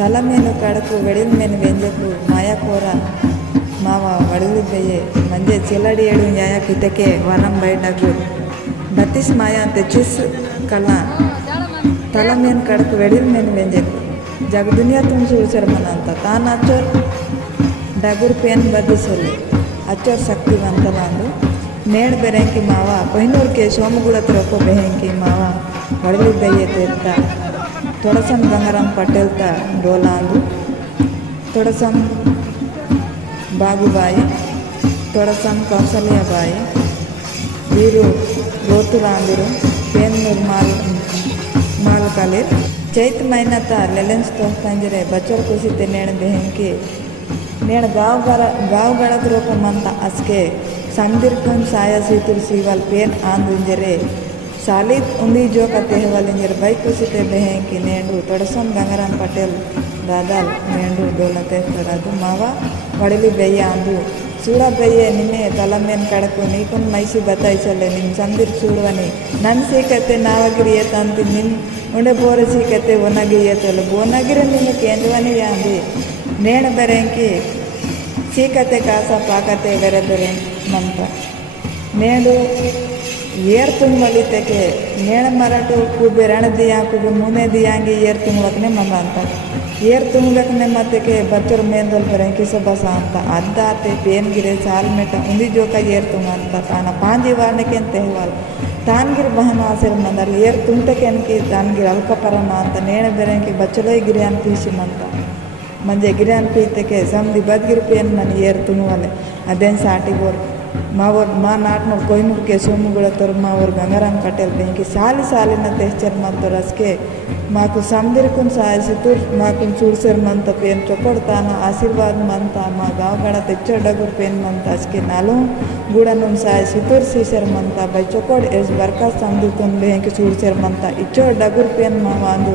తలమేను కడకు వెడిల్మెను వెంజకు మాయకోర మావ వడిలిబెయ్యే మంజೆ ಚಿಲ್ಲಡಿಯೇಡು ನ್ಯಾಯ ಕಿತಕೆ ವರಂ ಬೈಡಗು ಬತ್ತಿಸ್ ಮಾಯಾ ತೆಚ್ಚಿಸ್ ಕಲ ತಲಮೇನು ಕಡಕು వెడిల్మెను వెంజకు जग दुनिया तुम सूचर मनांत तान अच्चोर डगुर पेन बदिसले अच्चोर शक्तिवंतलांदु नेड़ बेरेंकी मावा पहिनूर के सोमगुड़ तिरको बेहेंकी मावा वड़ली बेये तेरता तोड़सम गंगाराम पटेलता डोलांदु तोड़सम बागुबाई तोड़सम कौशल्याबाई वीरू रोतुरांदिरू पेन्नूर मालकालिर चैत महीना लेलेंस तोस्तंजरे बच्चों कुछ नेण बेहंकी नेण गाँव गड़त रोकमंत अस्के संदिर्कुन साया सीतुर सीवल पेन आंदुंजरे सालित उंदी जो कते हवलिंजर बाई कुछ बेहंकी नेंडू तोड़सम गंगाराम पटेल दादाल नेंडू डोलते तरादु मावा वड़ली बेయ్య अंदु चूड़ा बेయ్య निन्ने तलमेन कड़कु नीकुन मैसी बताइसले निम संदिर चूड़वनी नन सीकते नावगिरी तंति निन उंडे बोर सीकते ಒಣಗಿಯತಲು ಬೋನಗಿರ ನಿನ್ನ ಕೇಂದ್ರವನಿ ಯಾಂದಿ ನೇಣ ಬೆರೆಂಕಿ ಸೀಕತೆ ಕಾಸ ಪಾಕತೆ ಬೆರೆದರೆ ಮಂತ ನೇಡು ಏರ್ ತುಂಬಲಿತೆಕೆ ನೇಣ ಮರಟು ಕೂಬೆ ರಣದಿಯಾ ಕೂಬೆ ಮುನೆ ದಿಯಾಂಗಿ ಏರ್ ತುಂಬಲಕನೆ ಮಮ ಅಂತ ಏರ್ ತುಂಬಲಕನೆ ಮತ್ತೆಕೆ ಬಚ್ಚರ ಮೇಂದಲ್ ಬೆರೆಂಕಿ ಸಬಸ ಅಂತ ಅದ್ದಾತೆ ಪೇನ್ ಗಿರೆ ಸಾಲ್ ಮೆಟ ಉಂದಿ ಜೋಕ ಏರ್ ತುಂಬ ಅಂತ ತಾನ ಪಾಂಜಿ ವಾರ್ನಕ್ಕೆ ಅಂತ ಹೇಳವಲ್ಲ तानगिर बहन आसिर मंदर येर तुमटे केनकी तानगिर अल्पपरमा अंत नेण बेरेंकी बच्चलोय गिरियान पीसी मंत मंजे गिरियान पीते के समदि बदगिर पेन मन येर तुनुवले अदेन साटी बोर मा नाटनो कोयनूर के सोमुगुड़ तोर मावर गंगाराम पटेल बेंकी साली सालिन तेचर मंत रसके माकु समदिरकुन साय सितुर माकुन चूड़सर मंत पेन चोपड़तान आशीर्वाद मंत मा गाँव गड़ तेच्चर डगुर पेन मंत अस्के नालू गुड़नुन साय सितुर सीसर मंत बई चोपड़ एस बरका समदिरकुन बेंकी चूड़सर मंत इच्चो डगुर पेन मावांदु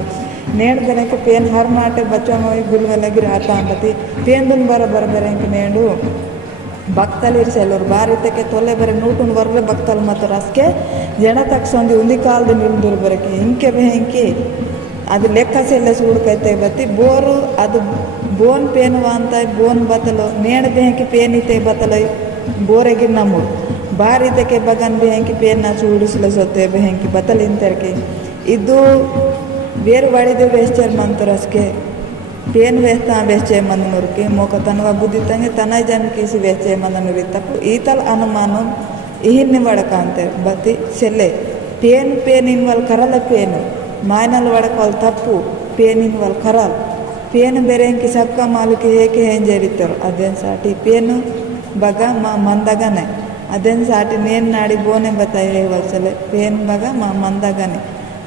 नेण बेरेंके पेन हर माटे बच्चों में गुलवलगिर आता अंबती पेन दुन बर बेरेंके नेंडू ಭಕ್ತಲಿರ್ ಸೆಲ್ಲೂರು ಬಾರಿತಕ್ಕೆ ತೊಲೆ ಬರೆ ನೂಟುನ್ ವರ್ಲೆ ಭಕ್ತಲ್ ಮತ್ತು ರಸ್ಕೆ ಜನ ತಕ್ಸೊಂದು ಉಂದಿ ಕಾಲದ ನಿಲ್ದೂರು ಬರಕ್ಕೆ ಹಿಂಕೆ ಬೆಂಕಿ ಅದು ಲೆಕ್ಕ ಸೆಲ್ಲ ಸೂಡ್ಕೈತೆ ಬತ್ತಿ ಬೋರು ಅದು ಬೋನ್ ಪೇನುವ ಅಂತ ಬೋನ್ ಬತ್ತಲು ನೇಣ ಬೆಂಕಿ ಪೇನಿತೆ ಬತ್ತಲ ಬೋರೆಗಿರ್ ನಮ್ಮೂರು ಬಾರಿತಕ್ಕೆ ಬಗನ್ ಬೆಂಕಿ ಪೇನ ಚೂಡಿಸಲ ಸೊತ್ತೆ ಬೆಂಕಿ ಬತ್ತಲಿಂತರ್ಕೆ ಇದು ಬೇರು ಬಡಿದು ಬೇಸ್ಚರ್ ಮಂತು ರಸ್ಕೆ पेन वेस्ता वेस्चे मन मुर्की मोक तनवा बुद्धि तंगे तनाय जन किसी वेस्चे मन नुरितपु ईतल अनुमानु इहिन्नि वडकांते बति सेले पेन इनवल करल पेन मायनल वडकल तप्पु पेन इनवल करल पेन बेरेंकी सबका मालुकी हेके हेंजेरितर अदेन साटी पेन बगा मा मंदगने अदेन साटी नेन नाडी बोने बताई हेवलसले पेन बगा मा मंदगने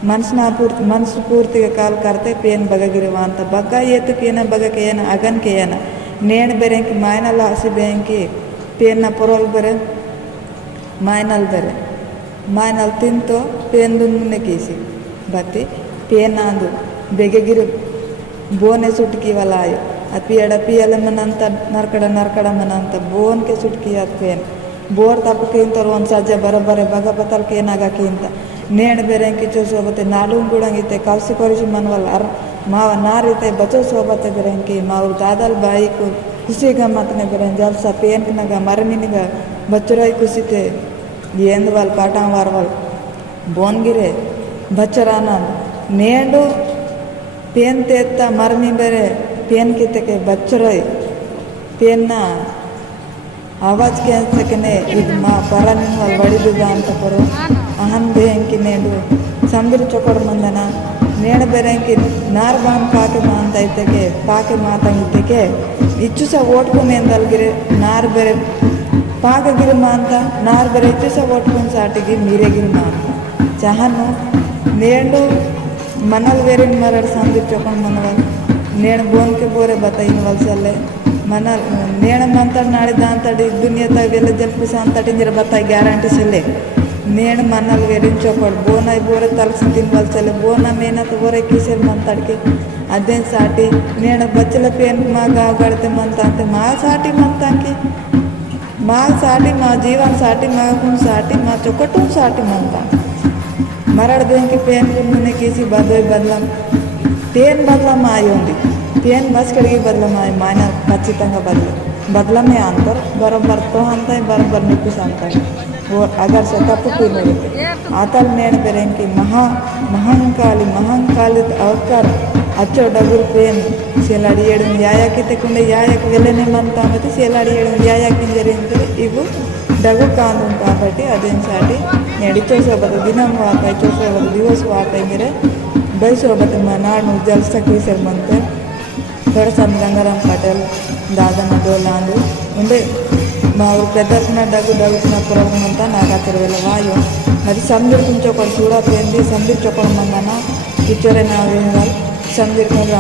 मनसु पूर्ति काल करते पेन बगगिरवा अंत बग्गा एत केना बग केना अगन केना नेण बेरेंकी मायनल हसी बेंकी पेन पुरोल बेरे मायनल बेरे मायनल तिंतो पेन दुन्ने कीसी बत्ती पेन आंदु बेगगिर बोने सुटकी वाला आयो अपियड मनंत नरकड़ मनंत बोन के सुटकी आत पेन बोर तप केंतर ಒಂದ್ ಸಜ್ಜೆ ಬರಬರೆ ಬಗ ಬತಲ್ ಕೇನಾಗಕಿಂತ नेण बेरेंकी चो सोबते नालूं गुड़ंगीते कावसी कोरिश मनवल अर माव नारीते बचो सोबते बेरेंकी माव दादल बाई को खुशी गमत ने बेरें जलसा पेन नगा मरनिनिगा बच्चराई खुशीते येंदवल पाटां वारवल बोनगिरे बच्चराना नेंडू पेन तेत्ता मरनी बेरे पेन कितके बच्चराई पेन्ना आवाज के ಇದು ಮಾ ಪರನಿನ ಬಡಿದುಗ ಅಂತ ಪರೋ ಅಹನ್ ಬೇಂಕಿ ನೇಡು ಸಂದಿರ ಚೊಕಡ ಮಂದನ ನೇಣ ಬೆರೆಂಕಿ ನಾರ್ ಬಾನ್ ಪಾಕೆ ಮಾಂತ ಐತೆಕೆ ಪಾಕೆ ಮಾತಂಗಿತೆಕೆ ಇಚ್ಚು ಸ ಓಟ್ಕೊನೆ ಅಂದಲ್ಗಿರೆ ನಾರ್ ಬೆರೆ ಪಾಕಗಿರಿ ಮಾಂತ ನಾರ್ ಬೆರೆ ಇಚ್ಚು ಸ ಓಟ್ಕೊಂಡು ಸಾಟಿಗೆ ಮೀರೆಗಿರಿ ಮಾಂತ ಚಹನು ನೇಂಡು मनल वेरिन मरड़ संदिर चोकण मनवल नेण बोन के बोरे बताइन वलसले मनल नेण मंतड़ नाड़िद अंतड़ी दुनिया तक वेले जल्पिस अंतड़ी जर बताई ग्यारंटी सेले नेण मनल वेरिन चोकड़ बोना बोरे तलसिन वलसले बोना मेहनत बोरे किसेर मंतड़ के अदेन साटी नेण बच्चल पेन मा गाव गड़ते मंतांते मा साटी मंतांकी मा साटी मा जीवन साटी मा कुन साटी मा चोकटू साटी मंता मरड़ दें के पेन कुन्ने किसी बदोई बदलम पेन बदलम आयोंदी पेन बस कड़गी बदलमा मायना खचिతంగా बदलमे अंतर बराबर तो अंत बराबर निकुस अंत वो अगर से तप्पु पीनोगे आतल नेण बेरेन की महांकाली अवकर अच्छो डबुल पेन सेलाडियेडु यायाकी तेकुंडे यायाकी वेलने मंता मते सेलाडियेडु यायाकी जरिंते इवु डगु कांदु काबट्टी अदेंसाटी नेडिचो सोबत दिनम वाता चो सोबत दिवस वाता मेरे बई सोबत मनाड जलसा कीसर मंते थोड़ा सा गंगाराम पटेल दादा डोलांdu ఉండే మా ఊరు పెద్దకున్న డగుకున్న పురగం అంతా నాకు అక్కడ వెళ్ళవాయు మరి సందీర్ కొంచెం ఒకటి చూడపోయింది సందీర్ చొప్పడం మందన కిచ్చోరే నా వేయాలి సందీర్ కొంచెం